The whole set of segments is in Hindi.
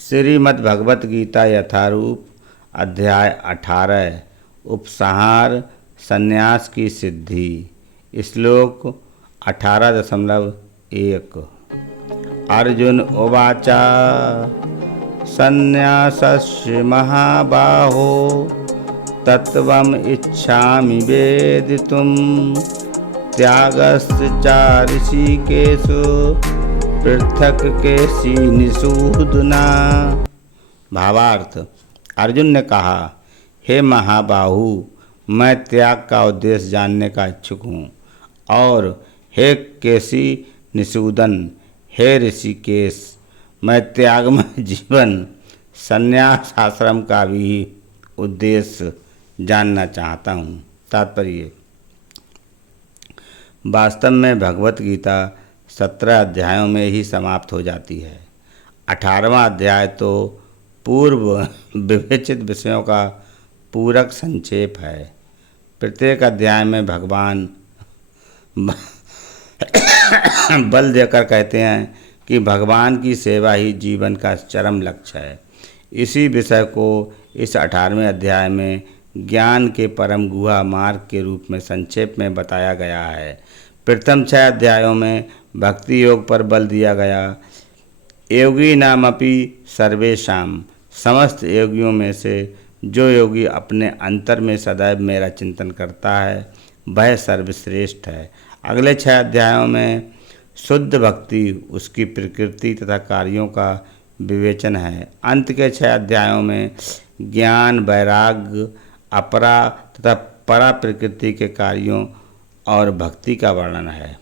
श्रीमद् भगवत गीता यथारूप अध्याय 18 उपसंहार संन्यास की सिद्धि। श्लोक 18.1 अर्जुन उवाचा संन्यासस्य महाबाहो तत्त्वम् इच्छामि वेदितुम् त्यागस्य च ऋषिकेषु पृथक केशी निषूदना। भावार्थ, अर्जुन ने कहा, हे महाबाहु, मैं त्याग का उद्देश्य जानने का इच्छुक हूँ, और हे केशी निषूदन, हे ऋषिकेश, मैं त्यागमय जीवन संन्यास आश्रम का भी उद्देश्य जानना चाहता हूँ। तात्पर्य, वास्तव में भगवत गीता 17 अध्यायों में ही समाप्त हो जाती है। 18वां अध्याय तो पूर्व विवेचित विषयों का पूरक संक्षेप है। प्रत्येक अध्याय में भगवान बल देकर कहते हैं कि भगवान की सेवा ही जीवन का चरम लक्ष्य है। इसी विषय को इस 18वें अध्याय में ज्ञान के परम गुहा मार्ग के रूप में संक्षेप में बताया गया है। प्रथम 6 अध्यायों में भक्ति योग पर बल दिया गया। योगी नामपि सर्वेशाम, समस्त योगियों में से जो योगी अपने अंतर में सदैव मेरा चिंतन करता है वह सर्वश्रेष्ठ है। अगले 6 अध्यायों में शुद्ध भक्ति, उसकी प्रकृति तथा कार्यों का विवेचन है। अंत के 6 अध्यायों में ज्ञान, वैराग्य, अपरा तथा परा प्रकृति के कार्यों और भक्ति का वर्णन है।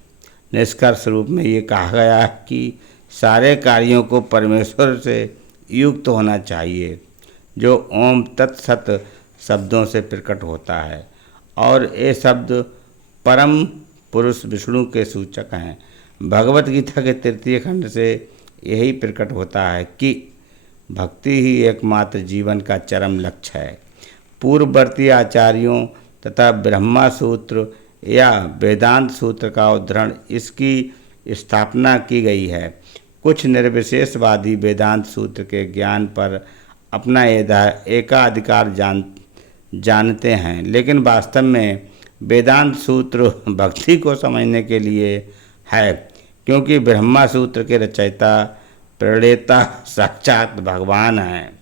निष्कर्ष रूप में ये कहा गया है कि सारे कार्यों को परमेश्वर से युक्त होना चाहिए, जो ओम तत्सत शब्दों से प्रकट होता है, और ये शब्द परम पुरुष विष्णु के सूचक हैं। भगवत गीता के 3 खंड से यही प्रकट होता है कि भक्ति ही एकमात्र जीवन का चरम लक्ष्य है। पूर्ववर्ती आचार्यों तथा ब्रह्मा सूत्र या वेदांत सूत्र का उद्धरण इसकी स्थापना की गई है। कुछ निर्विशेषवादी वेदांत सूत्र के ज्ञान पर अपना एकाधिकार जानते हैं, लेकिन वास्तव में वेदांत सूत्र भक्ति को समझने के लिए है, क्योंकि ब्रह्मा सूत्र के रचयिता प्रणेता साक्षात भगवान हैं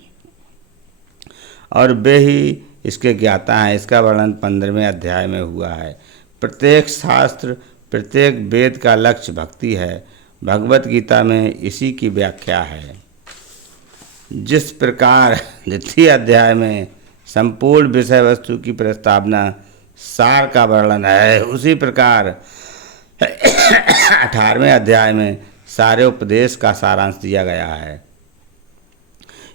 और वे ही इसके ज्ञाता हैं। इसका वर्णन 15वें अध्याय में हुआ है। प्रत्येक शास्त्र, प्रत्येक वेद का लक्ष्य भक्ति है। भगवत गीता में इसी की व्याख्या है। जिस प्रकार द्वितीय अध्याय में संपूर्ण विषय वस्तु की प्रस्तावना सार का वर्णन है, उसी प्रकार 18वें अध्याय में सारे उपदेश का सारांश दिया गया है।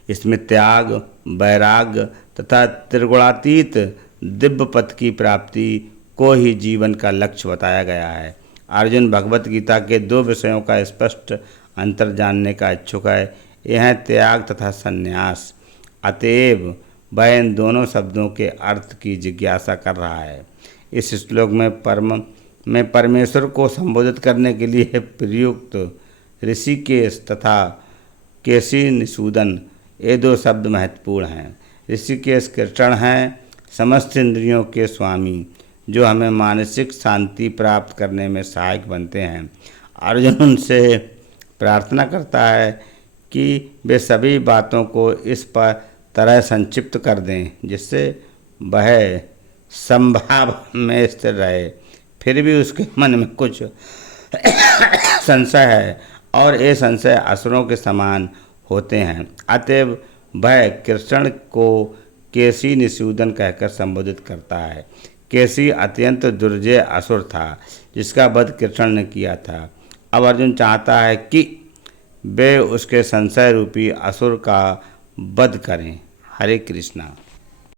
इसमें त्याग, वैराग्य तथा त्रिगुणातीत दिव्य पथ की प्राप्ति को ही जीवन का लक्ष्य बताया गया है। अर्जुन भगवत गीता के 2 विषयों का स्पष्ट अंतर जानने का इच्छुक है। यह है त्याग तथा संन्यास। अतएव वह इन दोनों शब्दों के अर्थ की जिज्ञासा कर रहा है। इस श्लोक में परमेश्वर को संबोधित करने के लिए प्रयुक्त ऋषिकेश तथा केशी निषूदन, ये 2 शब्द महत्वपूर्ण हैं। ऋषिकेश कृष्ण हैं, समस्त इंद्रियों के स्वामी, जो हमें मानसिक शांति प्राप्त करने में सहायक बनते हैं। अर्जुन उनसे प्रार्थना करता है कि वे सभी बातों को इस पर तरह संक्षिप्त कर दें जिससे वह संभाव में स्थिर रहे। फिर भी उसके मन में कुछ संशय है, और ये संशय असुरों के समान होते हैं। अतएव वह कृष्ण को केशी निषूदन कहकर संबोधित करता है। केशी अत्यंत दुर्जय असुर था, जिसका वध कृष्ण ने किया था। अब अर्जुन चाहता है कि वे उसके संशय रूपी असुर का वध करें। हरे कृष्णा।